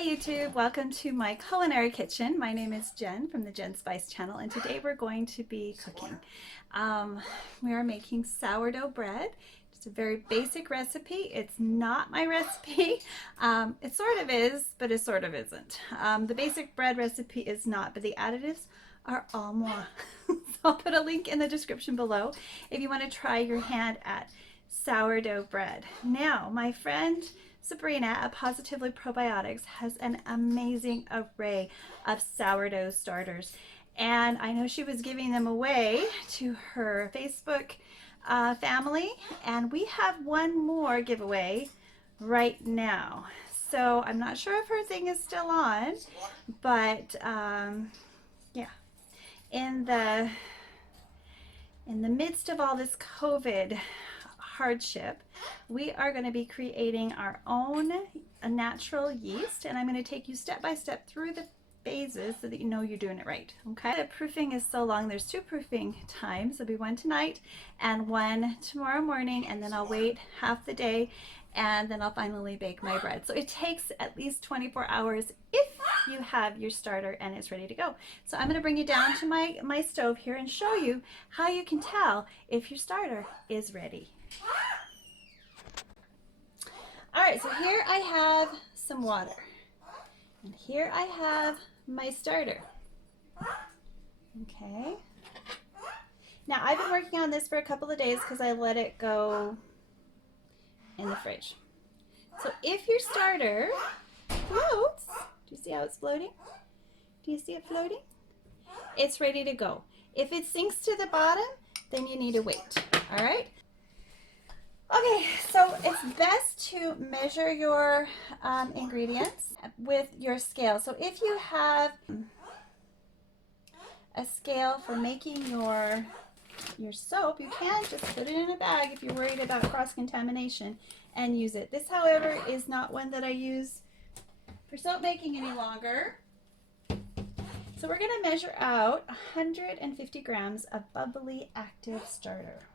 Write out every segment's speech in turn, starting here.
Hi YouTube, welcome to my culinary kitchen. My name is Jen from the Jen Spice channel, and today we're going to be cooking. We are making sourdough bread. It's a very basic recipe. It's not my recipe. It sort of is, but it sort of isn't. The basic bread recipe is not, but the additives are all moi. So I'll put a link in the description below if you want to try your hand at sourdough bread. Now, my friend Sabrina at Positively Probiotics has an amazing array of sourdough starters, and I know she was giving them away to her Facebook family, and we have one more giveaway right now. So I'm not sure if her thing is still on, but yeah, in the midst of all this COVID hardship, we are going to be creating our own natural yeast, and I'm going to take you step by step through the phases so that you know you're doing it right. Okay, the proofing is so long. There's 2 proofing times. There'll be one tonight and one tomorrow morning, and then I'll wait half the day, and then I'll finally bake my bread. So it takes at least 24 hours if you have your starter and it's ready to go. So I'm going to bring you down to my stove here and show you how you can tell if your starter is ready. All right, so here I have some water, and here I have my starter. Okay. Now I've been working on this for a couple of days because I let it go in the fridge. So if your starter floats, do you see how it's floating? Do you see it floating? It's ready to go. If it sinks to the bottom, then you need to wait. All right. Okay, so it's best to measure your ingredients with your scale. So if you have a scale for making your soap, you can just put it in a bag if you're worried about cross-contamination and use it. This, however, is not one that I use for soap making any longer. So we're going to measure out 150 grams of bubbly active starter.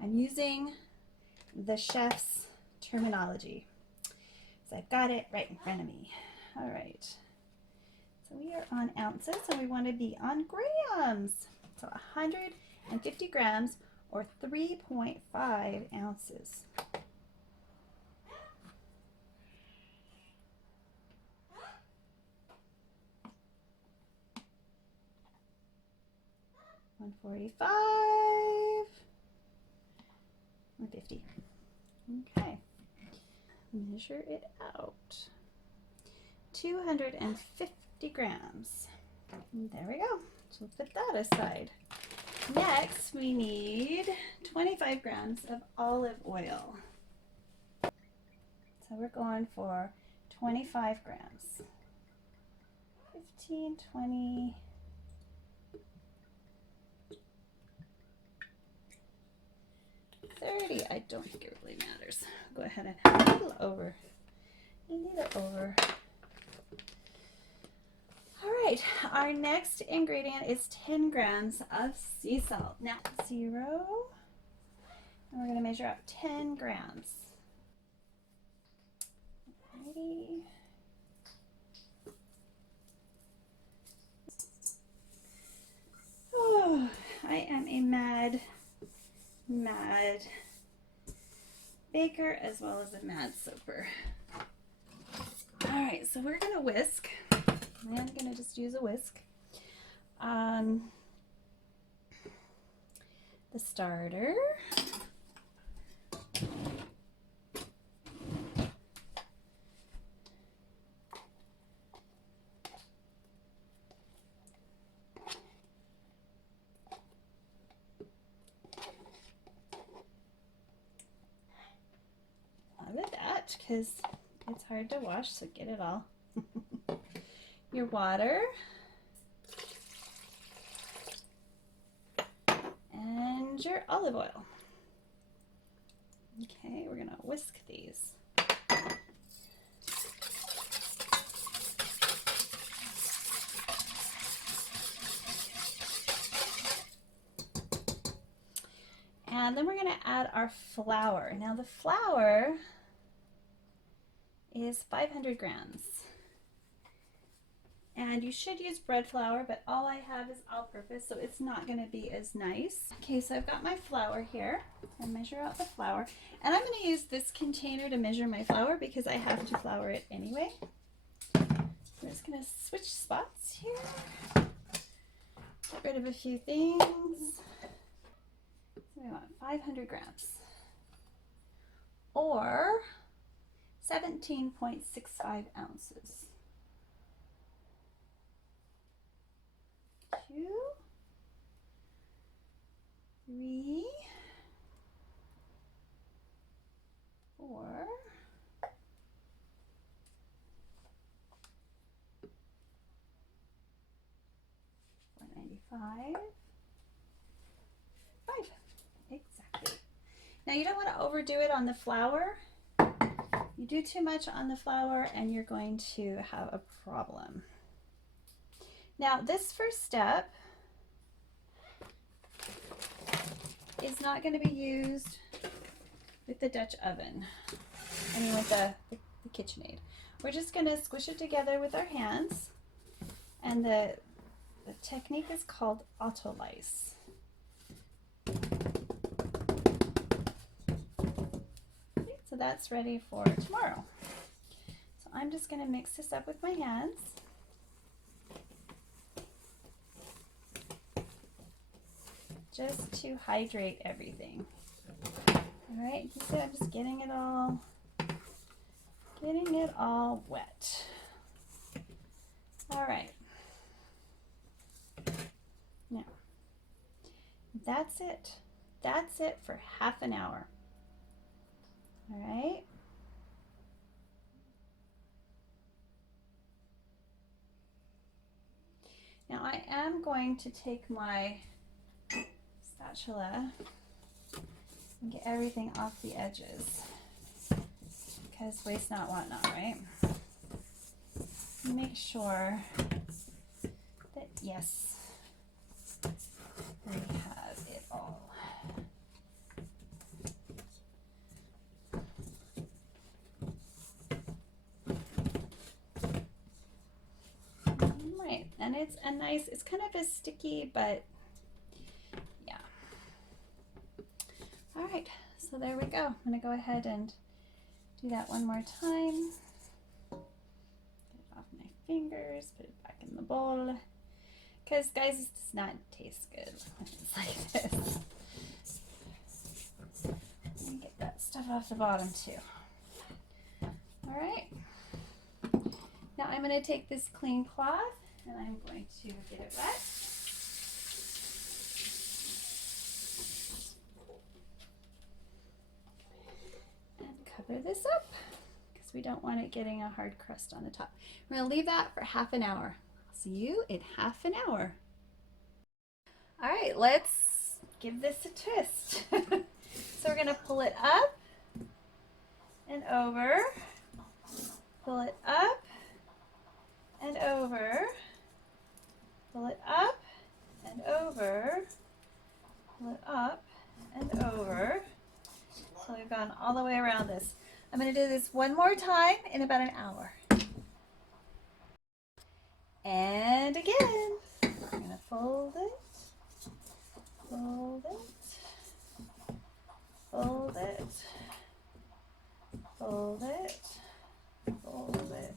I'm using the chef's terminology, so I've got it right in front of me. All right, so we are on ounces, and we want to be on grams. So 150 grams or 3.5 ounces. $145, $150. Okay, measure it out. 250 grams. And there we go. So we'll put that aside. Next, we need 25 grams of olive oil. So we're going for 25 grams. 15, 20, 30. I don't think it really matters. Go ahead and have a little over. All right, our next ingredient is 10 grams of sea salt. Now, 0, and we're going to measure out 10 grams. Alrighty. Oh, I am a mad baker as well as a mad soaper. All right, so we're gonna whisk. I'm gonna just use a whisk. The starter. With that, because it's hard to wash, so get it all. Your water and your olive oil. Okay, we're gonna whisk these. And then we're gonna add our flour. Now the flour is 500 grams. And you should use bread flour, but all I have is all-purpose, so it's not going to be as nice. Okay, so I've got my flour here. I measure out the flour, and I'm going to use this container to measure my flour because I have to flour it anyway. I'm just going to switch spots here. Get rid of a few things. So we want 500 grams or 17.65 ounces. 2, 3, 4, 495, 5. Exactly. Now you don't want to overdo it on the flour. You do too much on the flour and you're going to have a problem. Now this first step is not going to be used with the Dutch oven, I mean with the KitchenAid. We're just going to squish it together with our hands, and the technique is called autolyse. Okay, so that's ready for tomorrow. So I'm just going to mix this up with my hands. Just to hydrate everything. All right, you see I'm just getting it all wet. All right. Now, that's it. That's it for half an hour. All right. Now I am going to take my spatula and get everything off the edges because waste not, want not, right? Make sure that, yes, we have it all. Right, and it's a nice, it's kind of a sticky, but yeah. All right, so there we go. I'm gonna go ahead and do that one more time. Get it off my fingers, put it back in the bowl. Because guys, this does not taste good when it's like this. Let me get that stuff off the bottom too. All right. Now I'm going to take this clean cloth and I'm going to get it wet. And cover this up because we don't want it getting a hard crust on the top. We're going to leave that for half an hour. I'll see you in half an hour. All right, let's give this a twist. So we're going to pull it up and over, pull it up and over, pull it up and over, pull it up and over. So we've gone all the way around this. I'm going to do this one more time in about an hour. And again, I'm going to fold it, fold it, fold it, fold it, fold it,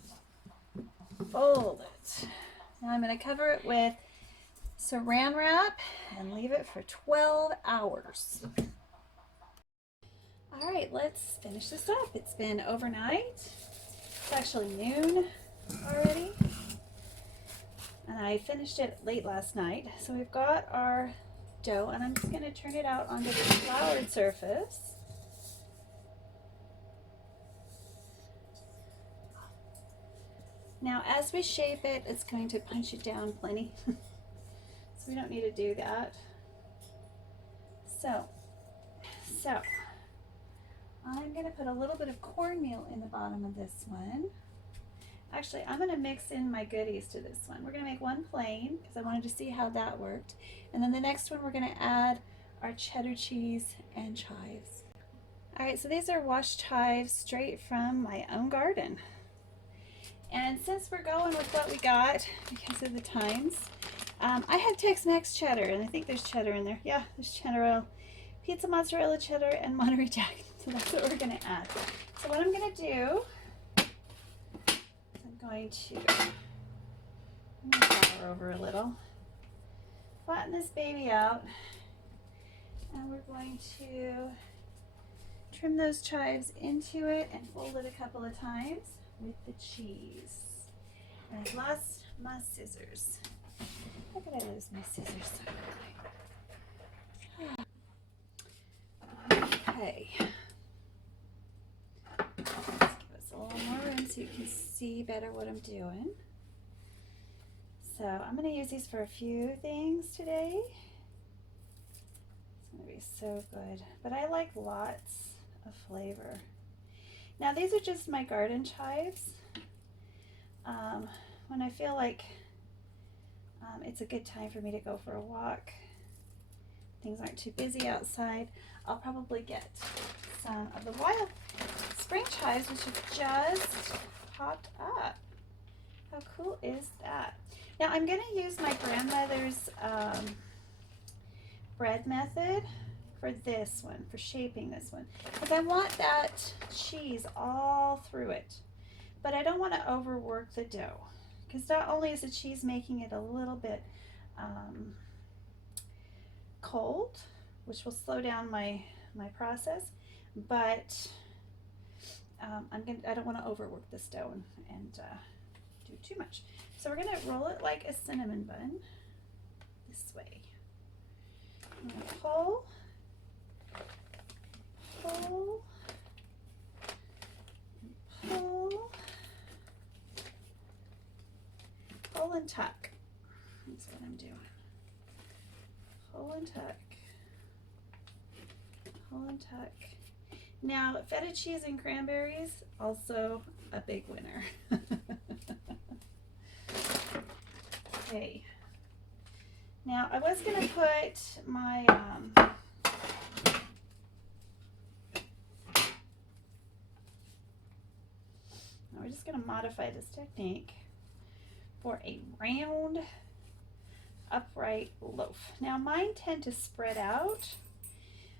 fold it. Now I'm going to cover it with saran wrap and leave it for 12 hours. All right, let's finish this up. It's been overnight. It's actually noon already. And I finished it late last night. So we've got our dough, and I'm just going to turn it out onto the floured surface. Now as we shape it, it's going to punch it down plenty. So we don't need to do that. So I'm going to put a little bit of cornmeal in the bottom of this one. Actually, I'm going to mix in my goodies to this one. We're going to make one plain because I wanted to see how that worked. And then the next one we're going to add our cheddar cheese and chives. All right, so these are washed chives straight from my own garden. And since we're going with what we got because of the times, I have Tex-Mex cheddar, and I think there's cheddar in there. Yeah, there's cheddar, pizza mozzarella cheddar, and Monterey Jack. So that's what we're going to add. So what I'm going to do is I'm going to flour over a little, flatten this baby out, and we're going to trim those chives into it and fold it a couple of times with the cheese. And I've lost my scissors. How could I lose my scissors so quickly? Okay. Let's give us a little more room so you can see better what I'm doing. So I'm going to use these for a few things today. It's going to be so good. But I like lots of flavor. Now these are just my garden chives. When I feel like it's a good time for me to go for a walk, things aren't too busy outside, I'll probably get some of the wild spring chives, which have just popped up. How cool is that? Now I'm going to use my grandmother's bread method for this one, for shaping this one, because I want that cheese all through it, but I don't want to overwork the dough, because not only is the cheese making it a little bit cold, which will slow down my process, but I don't want to overwork this dough and do too much. So we're going to roll it like a cinnamon bun this way. I'm going to pull, pull and tuck. That's what I'm doing. Pull and tuck. Pull and tuck. Now, feta cheese and cranberries, also a big winner. Okay. Now, I was going to put my we're just going to modify this technique for a round, upright loaf. Now, mine tend to spread out.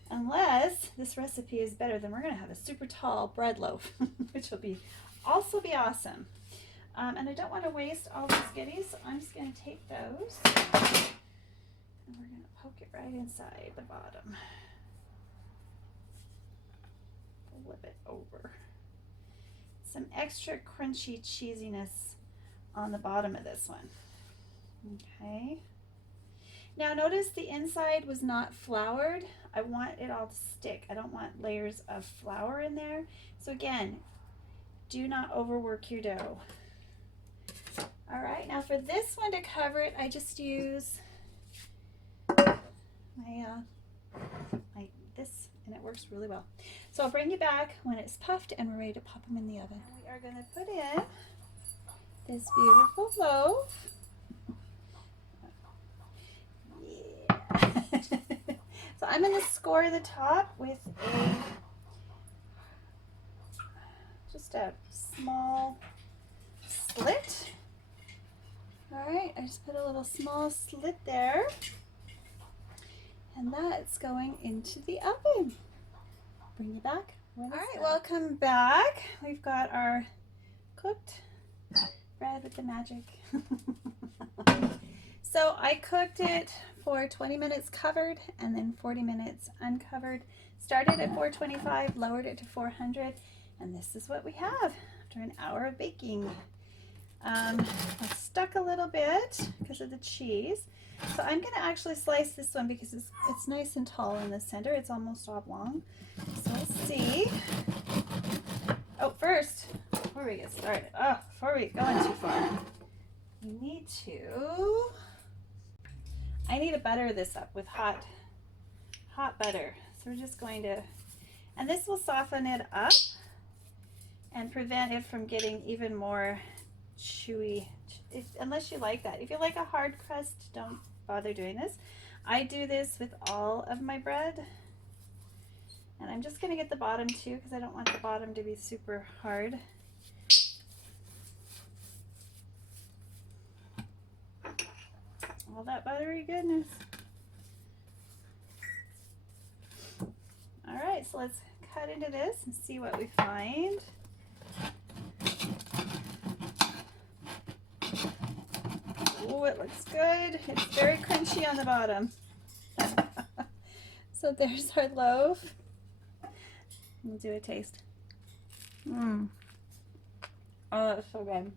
Unless this recipe is better, then we're going to have a super tall bread loaf, which will also be awesome. And I don't want to waste all these goodies, so I'm just going to take those and we're going to poke it right inside the bottom. Flip it over. Some extra crunchy cheesiness on the bottom of this one. Okay. Now notice the inside was not floured. I want it all to stick. I don't want layers of flour in there. So again, do not overwork your dough. All right, now for this one to cover it, I just use this, and it works really well. So I'll bring you back when it's puffed and we're ready to pop them in the oven. And we are going to put in this beautiful loaf. So I'm going to score the top with just a small slit. All right, I just put a little small slit there, and that's going into the oven. Bring you back. All right, welcome back. We've got our cooked bread with the magic. So I cooked it for 20 minutes covered and then 40 minutes uncovered. Started at 425, lowered it to 400, and this is what we have after an hour of baking. It's stuck a little bit because of the cheese. So I'm going to actually slice this one because it's nice and tall in the center. It's almost oblong. So we'll see. Oh, first, before we get started, before we go in too far, I need to butter this up with hot butter. So we're just going to, and this will soften it up and prevent it from getting even more chewy, unless you like that. If you like a hard crust, don't bother doing this. I do this with all of my bread, and I'm just going to get the bottom too because I don't want the bottom to be super hard. all that buttery goodness. All right, so let's cut into this and see what we find. Oh, it looks good. It's very crunchy on the bottom. So there's our loaf. We'll do a taste. Oh, that's so good.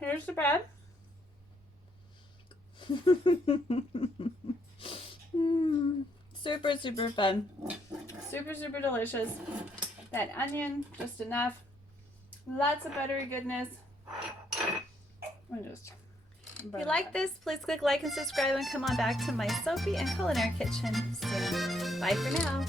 Here's the bread. Super, super fun. Super, super delicious. That onion, just enough. Lots of buttery goodness. If you like this, please click like and subscribe and come on back to my soapy and culinary kitchen soon. Bye for now.